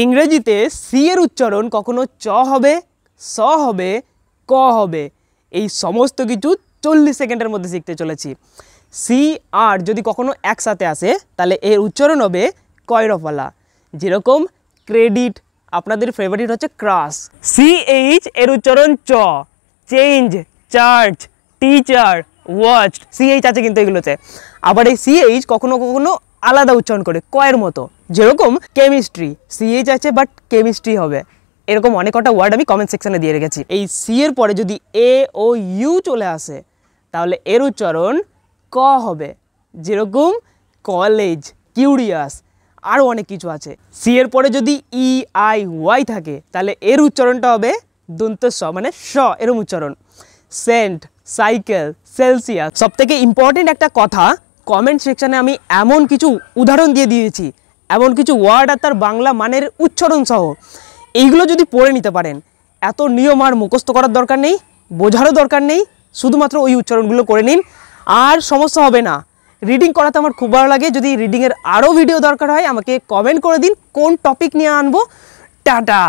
ইংরেজিতে সি এর উচ্চারণ কখনো চ হবে, স হবে, ক হবে, এই সমস্ত কিছু 40 সেকেন্ডের মধ্যে শিখতে চলেছি। সি আর যদি কখনো একসাথে আসে তাহলে এর উচ্চারণ হবে কয়রফলা। যেরকম ক্রেডিট, আপনাদের ফেভারিট হচ্ছে ক্রাশ। সিএইচ এর উচ্চারণ চ, change, charge, teacher, watch, CH আছে কিন্তু এগুলোতে। আবার এই সিএইচ কখনো কখনো আলাদা উচ্চারণ করে কয়ের মতো, যেরকম কেমিস্ট্রি, সিএইচ আছে বাট কেমিস্ট্রি হবে। এরকম অনেক কটা ওয়ার্ড আমি কমেন্ট সেকশনে দিয়ে রেখেছি। এই সি এর পরে যদি এ ও ইউ চলে আসে তাহলে এর উচ্চারণ ক হবে, যেরকম কলেজ, কিউরিয়াস, আরও অনেক কিছু আছে। সি এর পরে যদি ই আই ওয়াই থাকে তাহলে এর উচ্চারণটা হবে দন্ত স, মানে স এরম উচ্চারণ। Cent, cycle, Celsius. সবথেকে ইম্পর্টেন্ট একটা কথা, কমেন্ট সেকশানে আমি এমন কিছু উদাহরণ দিয়ে দিয়েছি, এমন কিছু ওয়ার্ড আর তার বাংলা মানের উচ্চারণ সহ, এইগুলো যদি পড়ে নিতে পারেন, এত নিয়ম আর মুখস্থ করার দরকার নেই, বোঝারও দরকার নেই, শুধুমাত্র ওই উচ্চারণগুলো করে নিন আর সমস্যা হবে না। রিডিং করাতে আমার খুব ভালো লাগে। যদি রিডিংয়ের আরও ভিডিও দরকার হয় আমাকে কমেন্ট করে দিন, কোন টপিক নিয়ে আনবো। টাটা।